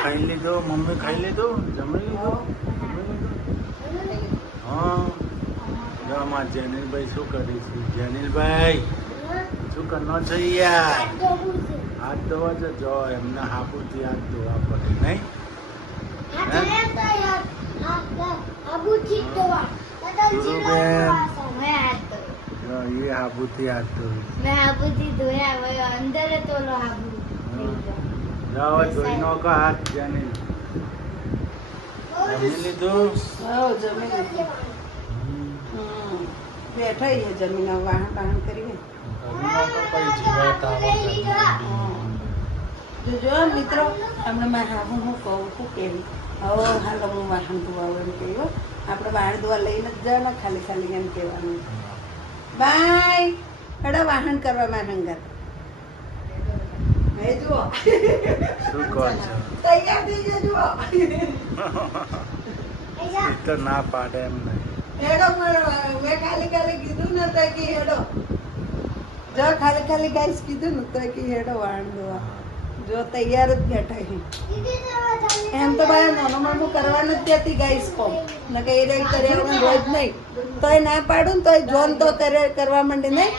ખાઈ લીધો મમ્મી ખાઈ લીધો જમી લીધો હા જો અમાર જેનિલભાઈ શું કરે છે જેનિલભાઈ શું કરનો છે યાર હાથ ધોવા છે જો એમને હાબુથી હાથ ધોવા પડે નહીં એ હાબુથી હાથ ધોઈ અંદર તો હાબુ જાઓ જોઈ નો કા હાથ જેનિલ જમી લીધું જમી લીધું બેઠા છીએ જમીન વાહન કરીએ જો મિત્રો તમને મારે હું કહું છું કેવી હવે હાલ હું વાહન ધોવા એમ કહ્યું આપણે વાહન ધોવા લઈને જ જાઓ ને ખાલી ખાલી એમ કહેવાનું બાય એડા વાહન કરવા મારે હંગાત હે જુઓ શું કહો છો તૈયાર થઈ જજો તો ના પાડે એમ નહીં હેડો મેં ખાલી ખાલી કીધું ને તો કે હેડો જો ખાલી ખાલી ગાઈસ કીધું ને તો કે હેડો વાહન ધોવા જો તૈયાર જ બેઠા છે એમ તો ભાઈ નાનું નાનું કરવાનું જ ત્યાંથી ગાઈસ કોમ ને કે એ રહી કર્યા રોજ નહીં તોય ના પાડું ને તોય જોન તો કરવા માંડે નહીં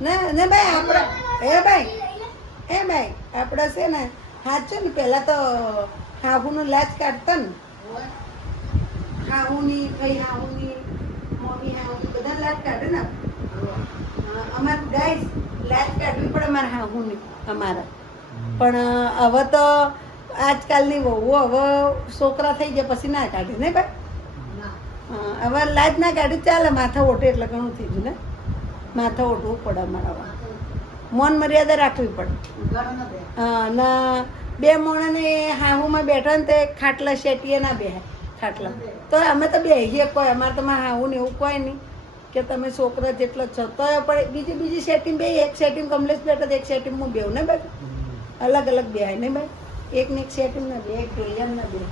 ને ભાઈ આપણે ભાઈ આપણે છે ને સાચું ને પહેલા તો હાહુનું લાજ કાઢતા ને હાહુની ભાઈ હાહુની મમ્મી હાહુની બધા લાજ કાઢે ને અમારે ગાઈસ લાજ કાઢવી પડે અમારે હાહુની અમારા પણ હવે તો આજકાલની વહુઓ હવે છોકરા થઈ ગયા પછી ના કાઢે ને ભાઈ હવે લાજ ના કાઢી ચાલે માથા ઓટે એટલે ઘણું થઈ ગયું ને માથા ઓઢવું પડે અમારા મૌન મર્યાદા રાખવી પડે અને બે મોણાને હાહુમાં બેઠા ને તે ખાટલા શેટીએ ના બેહાય ખાટલા તો અમે તો બેહીએ કોઈ અમારે તો મારે હાહુ ને એવું કોઈ નહીં કે તમે છોકરા જેટલો છો તો પણ બીજી સેટિંગ બે એક સેટિંગ કમલેશ બેઠા એક સેટિંગ હું બેવું ને બેઠું અલગ અલગ બેહાય ને ભાઈ એક ને એક સેટિંગ ના બે એક ઢોલિયામ ના બે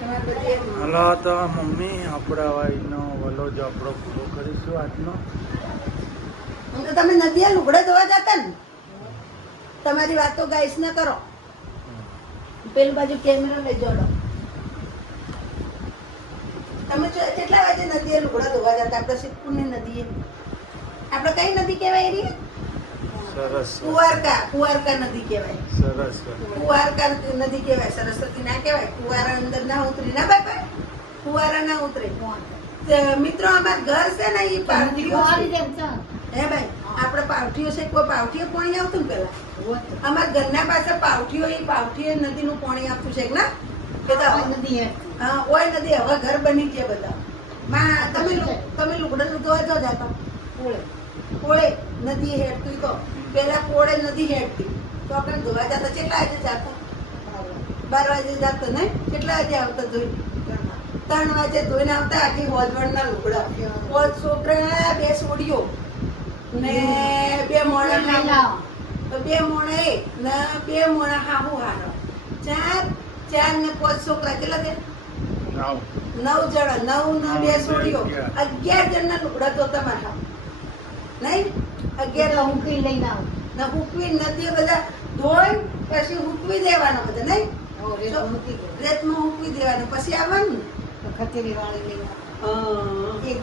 હલો તો મમ્મી આપણે હવે એનો વલો જો આપણો પૂરો કરીશું આજનો તો તમે નદીએ લુગડા ધોવા જતા ને તમારી વાતો ગાઈસ ના કરો પેલી બાજુ કેમેરા લઈ જોડો તમે કેટલા વાગે નદીએ લુગડા ધોવા જતા આપણે સિદ્ધપુરની નદીએ આપણે કઈ નદી કહેવાય એની સરસ કુવારકા નદી કહેવાય સરસ કુવારકા નદી કહેવાય સરસ્વતી ના કહેવાય કુવારા અંદર ના ઉતરી ના બાપા કુવારા ના ઉતરે મિત્રો અમાર ઘર છે ને એ પાવઠીઓ હે ભાઈ આપણે પાવઠીઓ છે કોઈ પાવઠીઓ પાણી આવતું ને પેલા અમારા ઘરના પાસે પાવઠીઓ એ પાવઠીઓ નદીનું પાણી આવતું છે ના નદી હા ઓય નદી હવે ઘર બની ગયા બધા તમે લુગડા ધોવા જો જાતા કોળે નદી હેડતી તો પેલા કોળે નદી હેડતી તો આપણે ધોવા જતા કેટલા વાગે જતા 12 વાગે જતા ને કેટલા વાગે આવતા ધોઈ 3 વાગે ધોઈને આવતા આખી હોજવણના લુગડા હોજ છોકરા બે સોડીઓ ને બે મોણા બે મોણા હાહુ હારો ચાર ને 5 છોકરા કેટલા દે 9 જણા 9 ને બે સોડીઓ 11 જણના લુગડા ધોતા મારા નહીં 11 હુકવી લઈને આવ ને હુકવી નદી બધા ધોઈ પછી હુકવી દેવાનો બધા નહીં રેતમાં હુકવી દેવાનો પછી આવવાનું ખતેરી વાળી લઈને એક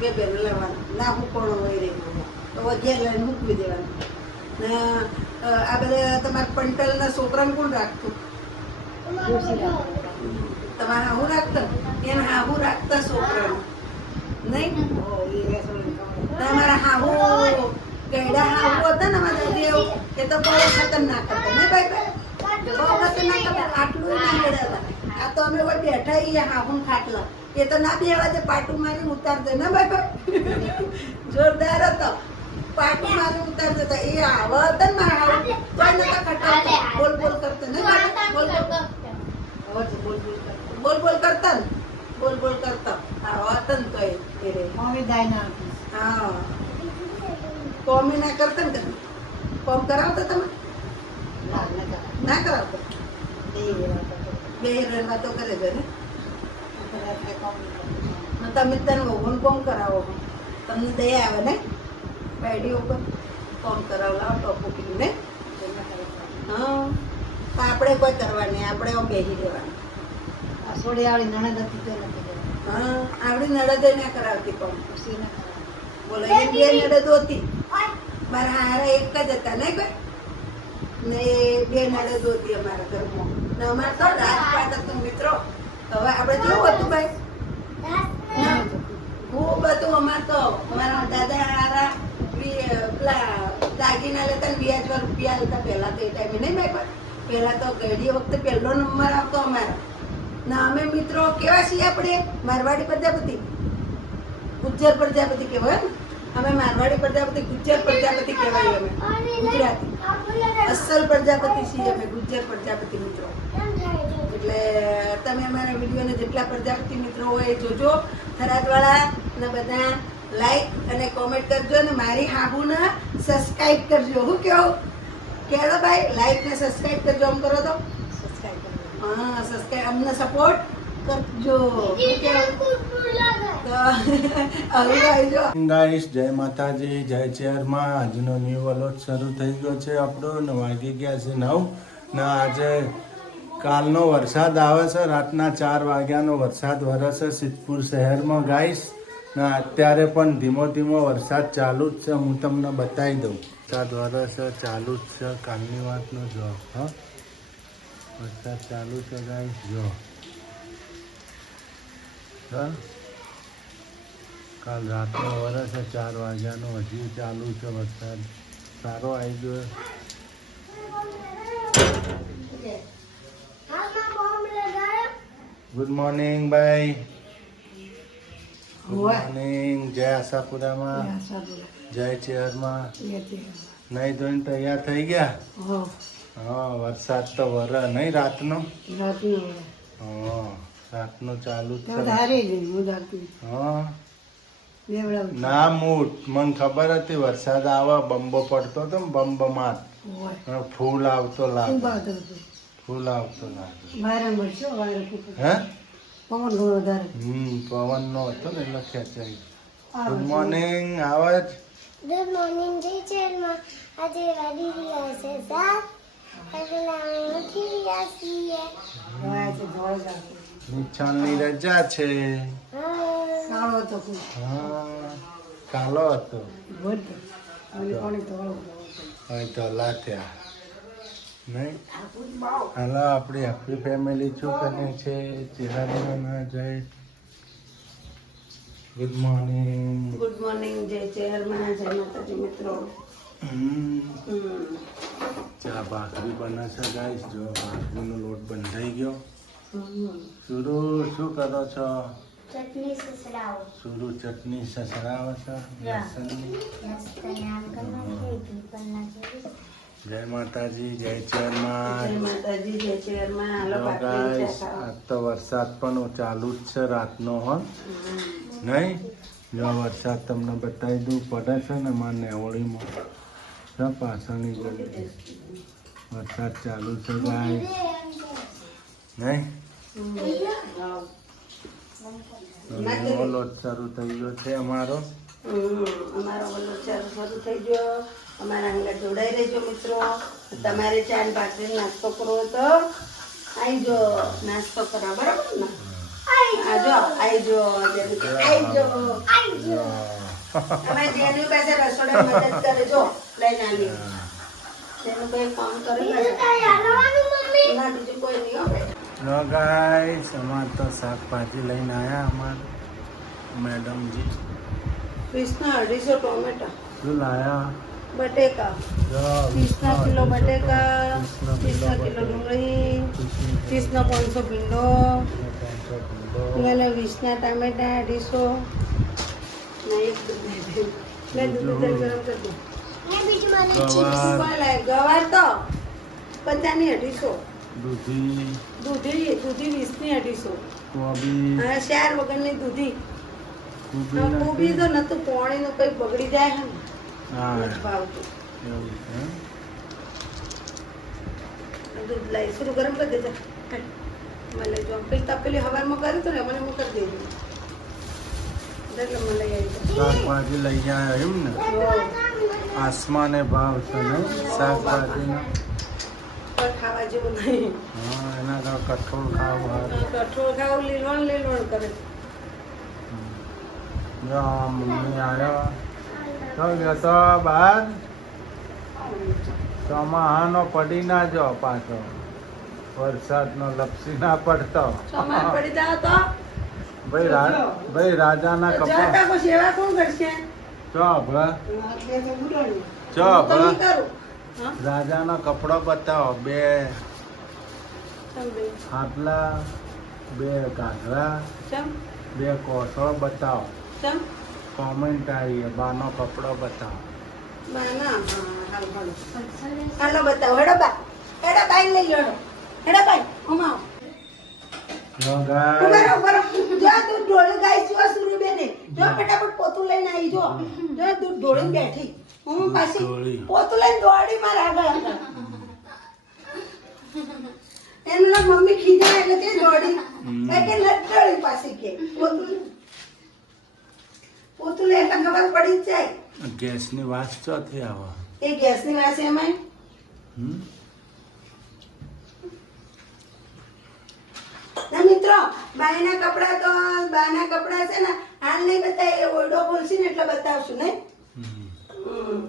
બે બેન લાવવાનું ના હુકવાનો હોય રે તો 11 લઈને હુકવી દેવાનું ને આ બધા તમારા પંટલના છોકરાને કોણ રાખતું તમારા હાહુ રાખતા એને હાહુ રાખતા છોકરાને નહીં તમારા હાહુ ગયડા હાહુ હતા ને અમારા દેવ એ તો બહુ ખતરનાક હતા ને ભાઈ બહુ ખતરનાક હતા આટલું ના હેડા આ તો અમે કોઈ બેઠા એ હાહુ ખાટલા એ તો ના બેવા દે પાટું મારી ઉતાર દે ને ભાઈ જોરદાર હતો પાટું મારી ઉતાર દેતા એ આવા હતા ને મારા હાહુ તો નતા ખટાતા બોલ બોલ કરતા ને બોલ કરતા ને બોલ કરતા આવા હતા ને તો એ મમ્મી દાયના હા કોમી ના કરતા ને કોમ કરાવતા તમે ના કરાવતા બે વાતો કરે છે ને તમે તને વહુને કોમ કરાવો તમને દયા આવે ને પેઢી ઉપર કોમ કરાવલા ટોપું કીધું ને આપણે આમ બેસી રહેવાનું. આ સોડિયાવાળી નણંદ હતી તે નથી કરતી. હા, આવડી નડદે ના કરાવતી પણ ખુશી ના કરાવે. બોલો એ બે નડદ હતી. મારા હારા એક જ હતા નહીં કોઈ ને એ બે નડદ હતી અમારા ઘરમાં ને અમારે તો રાજપાટ હતું મિત્રો. હવે આપણે કેવું હતું ભાઈ ના, ખૂબ હતું અમારે તો. અમારા દાદા હારા પેલા દાગીના લેતા ને વ્યાજવા રૂપિયા લેતા પહેલા તો એ ટાઈમે નહીં ભાઈ. પહેલા તો ઘડી વખતે પહેલો નંબર આવતો અમારો ને અમે મિત્રો કેવા છીએ આપણે મારવાડી પ્રજાપતિ ગુજ્જર પ્રજાપતિ કહેવાય ને. અમે મારવાડી પ્રજાપતિ ગુજ્જર પ્રજાપતિ કહેવાય. અમે ગુજરાતી અસલ પ્રજાપતિ છીએ અમે ગુજ્જર પ્રજાપતિ મિત્રો. એટલે તમે અમારા વિડીયોને જેટલા પ્રજાપતિ મિત્રો હોય એ જોજો. થરાદવાળા ને બધા લાઈક અને કોમેન્ટ કરજો અને મારી હાબુને સબસ્ક્રાઈબ કરજો. હું કેવું કેળો ભાઈ લાઈક ને સબસ્ક્રાઈબ કરજો. આમ કરો તો સબસ્ક્રાઇબ કરો. હા સબસ્ક્રાઈબ અમને સપોર્ટ કરજો. હું કેવું તો હવે આવજો ગાઈસ, જય માતાજી, જય ચેરમાં. આજનો ન્યૂ વલોટ શરૂ થઈ ગયો છે આપણો ને વાગી ગયા છે 9 ને આજે કાલનો વરસાદ આવે છે. રાતના 4 વાગ્યાનો વરસાદ વરસે સિદ્ધપુર શહેરમાં ગાઈસ ને અત્યારે પણ ધીમો ધીમો વરસાદ ચાલુ જ છે. હું તમને બતાવી દઉં. વરસાદ વરસે ચાલુ જ છે. કાલની વાતનો જો હા વરસાદ ચાલુ છે ગાઈસ. જો હા કાલ રાતનો વરસ 4 વાગ્યાનો હજી ચાલુ છે વરસાદ. સારો આવી ગયો. ગુડ મોર્નિંગ ભાઈ. Good morning. જય આશાપુરામાં, જય ચેરમાં. નહીં ધોઈને તૈયાર થઈ ગયા. હા વરસાદ તો વરે નહીં રાતનો. હા રાતનો ચાલુ જ છે. હા ના મૂટ મને ખબર હતી વરસાદ આવે. બંબો પડતો હતો ને બંબમાટ ફૂલ આવતો લાગે. ફૂલ આવતો લાગે હે પવન નો હતો ને એટલે ખેંચાઈ. Good morning. આવાજ ગુડ મોર્નિંગ ટીચરમાં આજે વાડી રહ્યા છે સાત પહેલા ઉઠી રહ્યા છીએ નિશાનની રજા છે. કાળો હતો કોઈ. હા કાલો હતો. હવે તો લાથ્યા નહીં. હાલો આપણી આપણી ફેમિલી શું કરે છે? ચેહરાના જય. Good morning. Good morning. જય ચેરમાં જય માતાજી મિત્રો. ચા ભાખરી બને છે ગાઈસ. જો ભાખરીનો લોટ બંધાઈ ગયો. સુરુ શું કરો છો? ચટણી સસરાઓ સુરુ ચટણી સસરાવે છે લસણની. જય માતાજી, જય જય ચેરમાં. માતાજી જય ચેરમાં. હાલો જો ભાખરી ગાઈસ ચા ખાઓ. આજ તો વરસાદ પણ ચાલુ જ છે રાતનો હો નહીં. જો વરસાદ તમને બતાવી દઉં પડે છે ને મારે નેવળીમાં જો પાછળની ગલી વરસાદ ચાલુ છે ગાઈસ નહીં. નવો લોટ શરૂ થઈ ગયો છે અમારો. અમારો વલ્લો શરૂ થઈ ગયો. અમારા અંગા જોડાઈ રહેજો મિત્રો. તમારે ચા ને ભાખરી નાસ્તો કરવો તો આવીજો નાસ્તો કરવા બરાબર ને. આજો આવીજો તમે જેની પાસે રસોડા મદદ કરે જો લઈને આવી તેનું કઈ કામ કરી ના બીજું કોઈ નહીં હો ભાઈ. નો ગાઈસ અમાર તો શાકભાજી લઈને આવ્યા અમાર મેડમજી. ક્રિષ્ના 250 ટોમેટા, શું લાયા? બટેકા 30 કિલો બટેકા, 30 કિલો ડુંગળી, 30 500 ભીંડો, 20 ટામેટા 250. ગવાર તો 50 ની 250. દૂધી, દૂધી 20 ની 250. કોબી, હા શાર વગરની દૂધી. કોબી કોબી તો નતું પાણી નું કઈ બગડી જાય હે ને હા નથી ભાવતું. એવું છે. દૂધ લાવી થોડું ગરમ કરી દેજો. મને જો પેલી તપેલી હવારમાં કર્યું હતું ને મને હું કરી દેજો એટલે મને લઈ આવી જાય. શાકભાજી લઈ આવ્યા એમ ને. આસમાને ભાવ છે ને શાકભાજીનો. પણ ખાવા ખાવા જેવું નહીં. હા એના કરતા કઠોળ ખાવું હારું. કઠોળ ખાવું લીલવણ કરે. જો આ મમ્મી આવ્યો તો ગયો તો બહાર ચોમાહાનો પડી ના જો પાછો વરસાદનો લપસી ના પડતો ચોમાર પડી જાવ તો ભાઈ રાજાના કપડા જાતા કોઈ સેવા કોણ કરશે? ચો ભા એટલે તો બુડાડ્યું. ચો હું તો ભા નહીં કરું. હા? રાજાનો કપડો બતાવો બે ચમ બે? હાટલા બે ઘાઘરા ચમ? બે કોઠો બતાવો ચમ? કોમેન્ટ આવી બાનો કપડો બતાવો બા ના, હા, હાલો. હાલો બતાવો. હેડો બા. હેડો બાઈ લઈ લો. હેડો બાઈ. ઉમાઓ. જો ઉભા ગાય રહો, ઉભા રહો. જો આ દૂધ ઢોળી ગાય છે, સુરીબેને. જો ફટાફટ પોતું લઈને આવી જો. જો દૂધ ઢોળીને બેઠી. હું પાછી ઢોળી. પોતું લઈને દોડી મારા આગળ. એનું નામ મમ્મી ખીજાય એટલે તે દોડી. કાંઈ કે નથી દોડી પાછી કે. પોતું લે એટલે ખબર પડી જ જાય. ગેસની વાસ ચોથી આવે એ ગેસની વાસી એમાં હમ? ના મિત્રો, બાના કપડા છે ને હાલ નહીં બતાય, એ ઓરડો ખોલશી ને એટલે બતાવશું નહીં. હમ.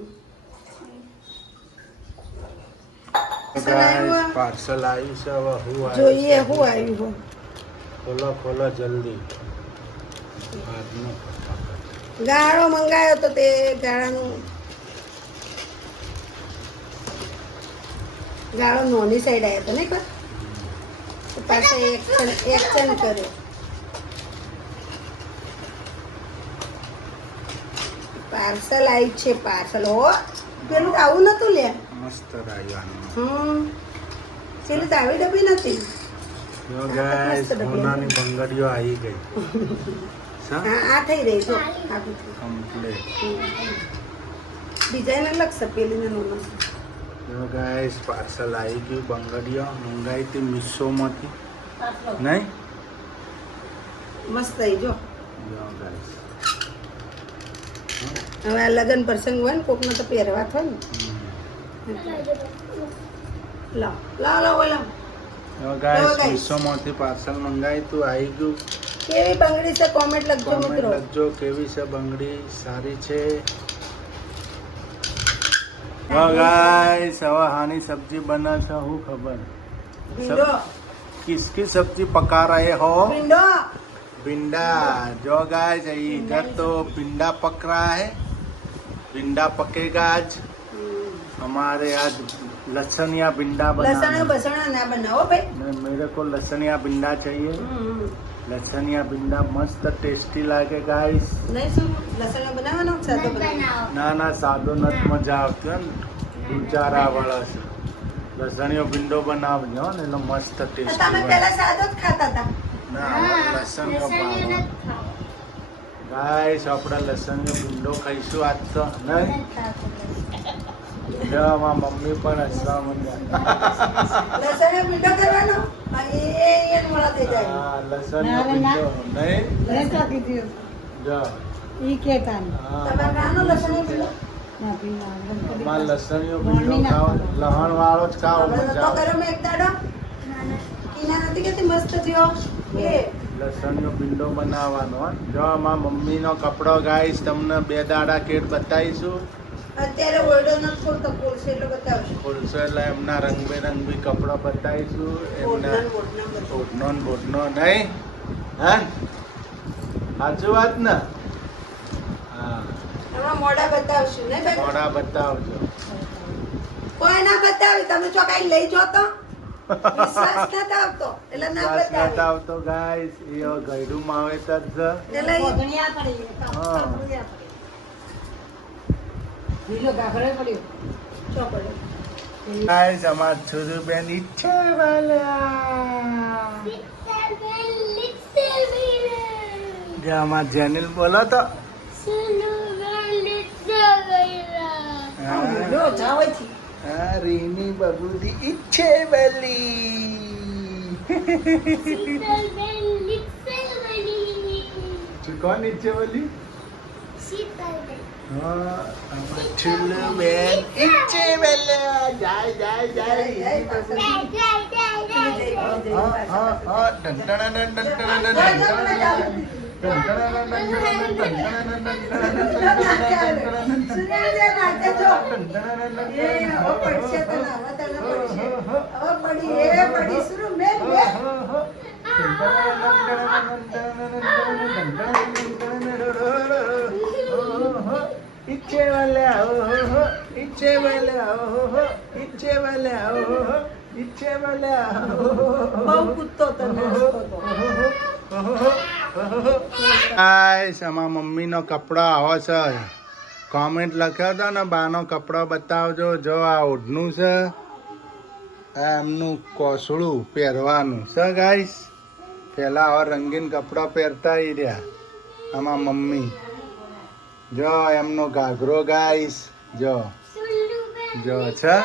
આવ્યું? પાર્સલ આવ્યું છે હવે હું જોઈએ શું આવ્યું હોય. ખોલો જલ્દી આજનો ફટાફટ. ગાળો મંગાયો તો તે ગાળો નોની સાઈડ આવ્યો તો નહીં કોઈ પાસે એક્શન કર્યો. પાર્સલ આવ્યું છે. પાર્સલ હો પેલું તો આવું નતું લે. મસ્ત આવ્યું પેલું તો આવી ડબ્બી નથી. જો ગાઈસ સોનાની બંગડીઓ આવી ગઈ હા આ થઈ રહી જો આખું કમ્પ્લીટ. ડિઝાઇન અલગ છે પેલી નો. જો ગાઈસ પાર્સલ આવી ગયું બંગડીઓ મંગાવી હતી મીશોમાંથી નહીં મસ્ત થઈ જો. જો ગાઈસ હવે આ લગ્ન પ્રસંગ હોય ને કોકનો તો પહેરવા થાય ને. લાવ લાવ લાવ લાવ. જો ગાઈસ મીશોમાંથી પાર્સલ મંગાવી હતું આવી ગયું. કેવી બંગડી છે કોમેન્ટ લખજો કોમેન્ટ મિત્રો. લખજો કેવી છે બંગડી સારી છે. જો ગાઈસ હવે હાની સબ્જી બને છે હું ખબર ભીંડો किसकी सब्जी पका रहे हो ભીંડો भिंडा. जो गाइस इधर तो भिंडा पक रहा है. भिंडा पकेगा आज हमारे आज लहसुन या भिंडा લસણ बनाना. બસણા ના બનાવો ભાઈ. मेरे को लहसुन या भिंडा चाहिए. लहसुन या भिंडा मस्त टेस्टी लागे गाइस. નહીં શું લસણ બનાવવાનો કે સાદો બનાવવાનો? ના ના સાદો નથી મજા આવતી હોય ને દૂચારા વાળા છે. લસણીયો ભીંડો બનાવજો ને એટલે મસ્ત ટેસ્ટી તમે બને. પહેલા સાદો જ ખાતા હતા. ના લસણીયો ભાવ ગાઈસ આપણે લસણીયો ભીંડો ખાઈશું આજ તો નહીં. જો આમાં મમ્મી પણ હસવા માંડ્યા. લસણ ભીંડો કરવાનો એ મોળા થઈ જાય. હા લસણીયો ભીંડો નહીં રહેતા કીધું. જો ઈ કહેતા નહીં. હા તમારે ખાવાનો લસણ ભીંડો ના પીવા. આમાં લસણીયો ભીંડો ખાવ લહણ વાળો જ ખાવ હવે મજા તો આવે. કરો મેં એક દાડો કીના નથી કેતી મસ્ત જેવો એ લસણનો ભીંડો બનાવવાનો હો. જો આમાં મમ્મીનો કપડો ગાઈસ તમને 2 દાડા કેટ બતાવીશું. અત્યારે ઓરડો નથી ખોલતો ખોલશે એટલે બતાવશું. ખોલશો એટલે એમના રંગબેરંગી કપડા બતાવીશું. એમના ઓઢનો ને બોઢનો નહીં હા સાચું વાત ને. હા એમાં મોઢા બતાવશું ને ભાઈ. મોડા બતાવજો. કોઈ ના બતાવી તમે ચોકાઈ લઈ જો તો વિશ્વાસ નથી આવતો એટલે ના શ્વાસ નથી બતાવી. આવતો ગાઈસ એ ગયડું માવેતર છે. એટલે ઈ ગણ્યા પડી. હા. લીલો ગાઘરે પડ્યો. ચોપડે. ગાઈસ અમાર છુરુબેન ઈચ્છા વાલા જે અમાર જેનિલ બોલો તો લો જાવેથી હા રીની બબુદી ઈચ્છે બલી કોણ ઈચ્છે બલી આમાં છેલ્લું બેન ઈચ્છે વેલે જાય ઈચ્છે વાલે ઈચ્છે વાલે ઈચ્છે વાલે ઈચ્છે વાલે બહુ કૂદતો હતો ગાઈસ આમાં મમ્મીનો કપડો આવો છે કોમેન્ટ લખ્યો હતો ને બાનો કપડો બતાવજો જો આ ઓઢનું છે આ એમનું કોસળું પહેરવાનું છે ગાઈસ પહેલા હવે રંગીન કપડા પહેરતા ઈ રહ્યા આમાં મમ્મી જો એમનો ઘાઘરો ગાઈસ જો છે આ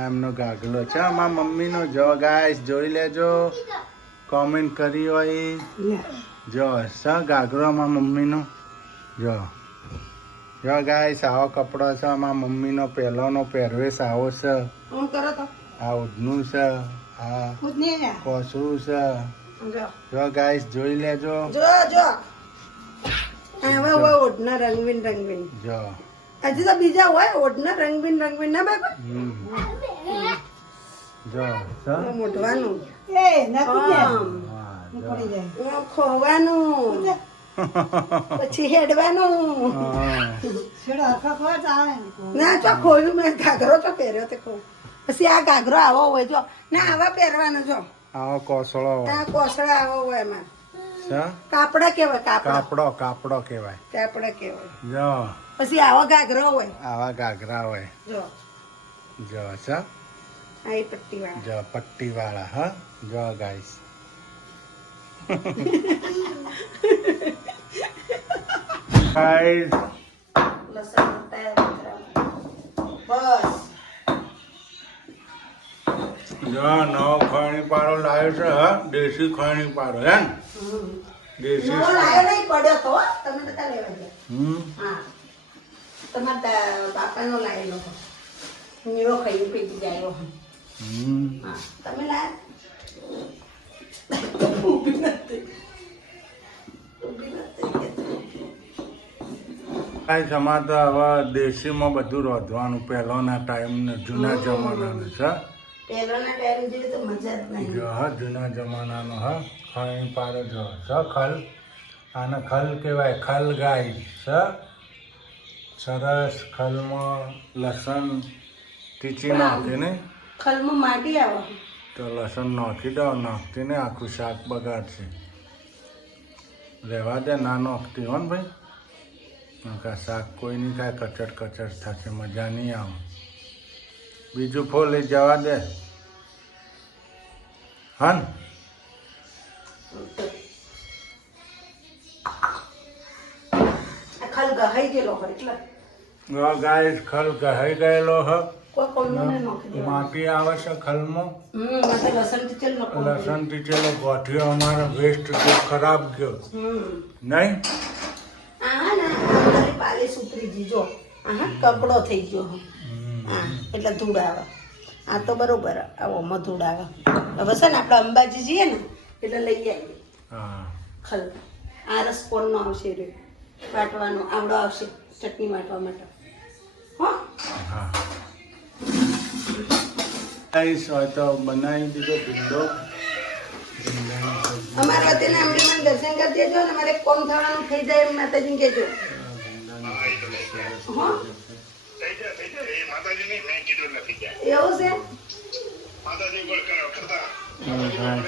એમનો ઘાઘરો છે આમાં મમ્મીનો જો ગાઈસ જોઈ લેજો કોમેન્ટ કરી હોય જો છે ઘાઘરો આમાં મમ્મીનો જો ગાઈસ આવો કપડો છે આમાં મમ્મીનો પહેલોનો પહેરવેશ આવો છે હું કરો તો આ ઓઢનું છે આ ખુદ નહીં જા. કોસળું છે જો જો ગાઈસ જોઈ લેજો જો હવે હોય ઓઢના રંગીન જો હજી તો બીજા હોય ઓઢના રંગીન ના બાબા જો છે મોઢવાનું એ નાખી દે. આમ. હા, પડી જો. જાય. ખોવાનું પછી હેડવાનું હા. છેડો હરખા ખોવા તો આવે ને. ના ચો ખોયું મેં ઘાઘરો તો પહેર્યો તે ખો પછી આ ઘાઘરો આવો હોય જો ના આવા પહેરવાનો જો આવો કોસળો ત્યાં કોસળા આવો હોય એમાં છે કાપડા કેવાય કાપડા કાપડો કહેવાય કાપડા કેવાય જો પછી આવો ઘાઘરો હોય આવા ઘાઘરા હોય જો જો છે આ એ પટ્ટી વાળા જો પટ્ટી વાળા હા જો ગાઈસ ગાઈસ લસણ બસ જો નવો ખોણી પાડો લાવ્યો છે હા દેશી ખોણી પાડો હે ને? દેશી નવો લાયો નહીં પડ્યો તો હો. તમે તો ત્યાં લેવા ગયા હા તમારા બાપાનો લાયેલો એવો ખાઈ પીતી જાય હા તમે લાયા ઊભી નથી ગાઈસ અમારે તો હવે દેશીમાં બધું રોધવાનું પહેલોના ટાઈમ જૂના જમાનાનું છે પહેલાના ટાઈમ જેવી તો મજા જ નહીં જો હા જૂના જમાનાનો હા ખોણી પાડો જો ખલ આને ખલ કહેવાય ખલ ગાય છે સરસ ખલમાં લસણ ટીચી નાખીને ખલમાં માટી આવે તો લસણ નાખી દો નાખતી ને આખું શાક બગાડશે રહેવા દે ના નાખતી હો ને ભાઈ નકા શાક કોઈની કાંઈ કચડ થશે મજા નહીં આવે બીજું ફોલ લઈ જવા દે હા ને આ ખલ ગહાઈ ગયેલો હોય એટલે ગાય ખલ ગહાઈ ગયેલો હ કોઈ કોલમાં નાખી દેવાનું માટી આવે છે ખલમાં માટે લસણ થી ચલ નાખો લસણ ટીચેલો ગોઠિયો અમારો વેસ્ટ ખરાબ ગયો નહીં આ ને મારી પાલીસ ઉતરી ગઈ જો આ કપડો થઈ ગયો હા એટલે ધૂળ આવે આ તો બરોબર આવો ધૂળ આવે હવે છે ને આપણે અંબાજી જઈએ ને એટલે લઈ આવીએ હા ખલ આ રસ કોણનો આવશે રે વાટવાનો આવડો આવશે ચટણી વાટવા માટે હો હા ગાઈસ હોય તો બનાવી દીધો ભીંડો અમારા વતીને અમરીમાન દર્શન કરી દેજો ને મારે કોમ થવાનું થઈ જાય એમ માતાજીને કહેજો હો એવું છે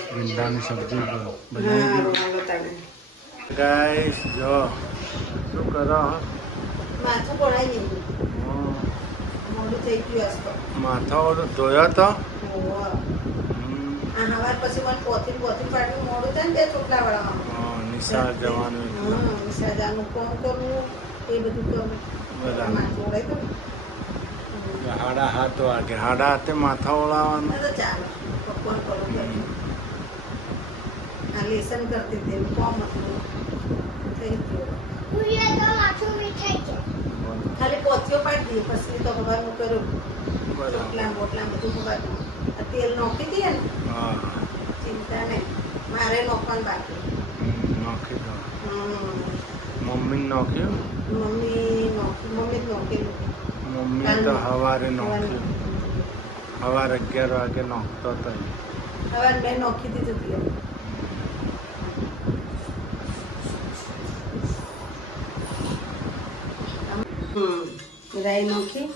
ભીંડાની સબ્જી બનાવી હા દીધી હાલો તાણે ગાઈસ જો શું કરો માથું પડાઈ દીધું મોડું થઈ ગયું હશે માથો ધોયો તો આ હવાર પછી મને પોથી પાડવું મોડું થાય ને બે ચોટલા વાળામાં નિશાળ જવાનું એટલે. વિસર્જનનું કોમ કરવું એ બધું કરવું બરાબર. માથું ઓળાઈ દઉં હાડા હાથ વાગે હાડા હાથે માથા ઓળાવાનું તો ચાલો ભગવાન કરો આ લેસન કરતી હતી કોમ હતું થઈ ગયું પૂરી તો માથું મીઠાઈ છે ખાલી પોથીઓ પાડી દઈએ પછી તો હવાનું કર્યું બરાબર રોટલા બોટલા બધું હવાનું આ તેલ નોખી દઈએ ને હા ચિંતા નહીં મારે નોખવાનું બાકી નાખી દો હમ. મમ્મી નાખ્યું મમ્મી જ નોખેલું મમ્મી તો સવારે નાખ્યું સવારે 11 વાગે નાખતો હતો હવે મેં નોખી દીધું તેલ રાઈ નોખી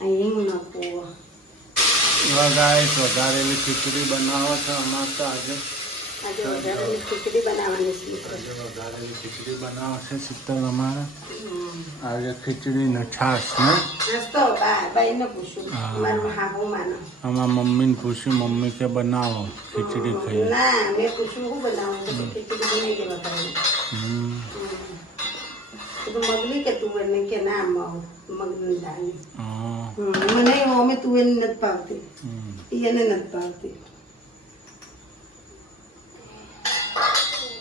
અહીં હિંગ નાખવું ગાઈસ વઘારેલી ખીચડી બનાવો છો અમારે તો આજે આજે વધારેલી ખીચડી બનાવવાની છે મિત્રો. આજે વઘારેલી ખીચડી બનાવશે શીતલ અમારે આજે ખીચડી ને છાશ ને નાસ્તો બાઈને પૂછું હા. મારું હાહુ માનો આમાં મમ્મીને પૂછ્યું મમ્મી કે બનાવો ખીચડી ખાઈએ ના મેં પૂછ્યું હું બનાવું તો ખીચડી બનાવી દે વધારે હમ. તો મગલી કે તુવેરની કે ના મગની દાળની હા. મને અમે તુવેરની નથી ભાવતી હમ. એને નથી ભાવતી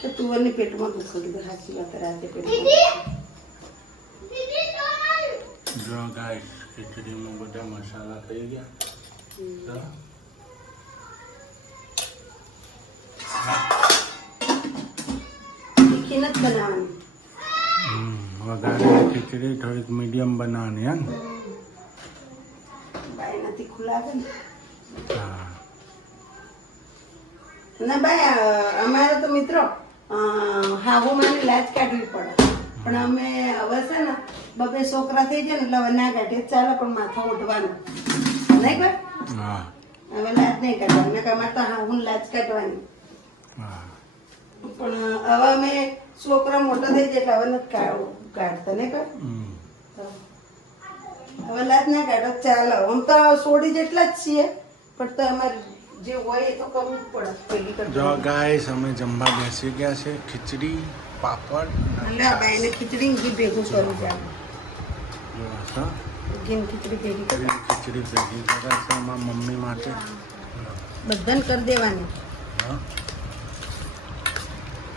કે તુવેરની પેટમાં દુખો કીધું સાચી વાત રાતે પેટમાં જો ગાઈસ ખીચડીમાં બધા મસાલા થઈ ગયા તો તીખી નથી બનાવવાની વઘારેલી ખીચડી થોડીક મીડિયમ બનાવવાની હે ને બાઈ નથી ખુલાવે ને હા ના ભાઈ અમારે તો મિત્રો હાહુ માની લાજ કાઢવી પડે પણ અમે હવે છે ને બબે છોકરા થઈ જાય ને એટલે હવે ના કાઢીએ ચાલે પણ માથા ઉઠવાનું નહીં કર હા હવે લાજ નહીં કાઢવાની નકર અમારે તો હાહુ લાજ કાઢવાની હા પણ હવે અમે છોકરા મોટા થઈ જાય એટલે હવે નથી કાઢતા નહીં કર હમ. હવે લાજ ના કાઢો ચાલો આમ તો સોડી જેટલા જ છીએ પણ તો અમારે જે હોય એ તો કરવું જ પડે પેલી જો કરતા ગાઈસ અમે જમવા બેસી ગયા છે ખીચડી પાપડ અને એટલે આ બાઈને ખીચડી ને ઘી ભેગું કરવું છે જો હા ઘી ખીચડી ભેગી કરી ખીચડી ભેગી કરે છે એમાં મમ્મી માટે બધાને કરી દેવાની હા.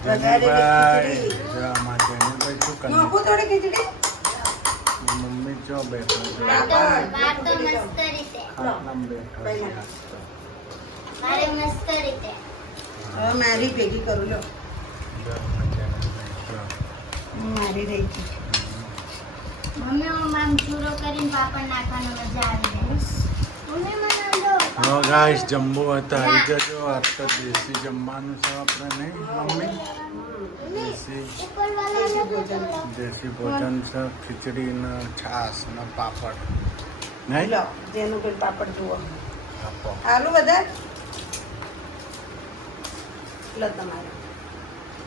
વઘારેલી જેનીભાઈ, ખીચડી. જો આમાં જેનીભાઈ શું કરે? નોખું થોડી ખીચડી મમ્મી જો બેઠો છે બાર તો મસ્ત રીતે આટલામાં બેઠો છે આજ તો. મારે મસ્ત રીતે હવે મારી ભેગી કરું લો જો આમાં જેનીભાઈ, જો. મારી રહી ગઈ મમ્મી હું આમ ચૂરો કરીને પાપડ નાખવાનો મજા આવી જાય મમ્મી મને દો હવે ગાઈસ જમવું હતા આવી જજો આજ તો દેશી જમવાનું છે આપણે નહીં મમ્મી દેશી ઉપર વાળા દેશી ભોજન છે ખીચડી ને છાશ ને પાપડ નહીં લો જેનું કોઈ પાપડ જુઓ આપો આલુ બધા લો તમારે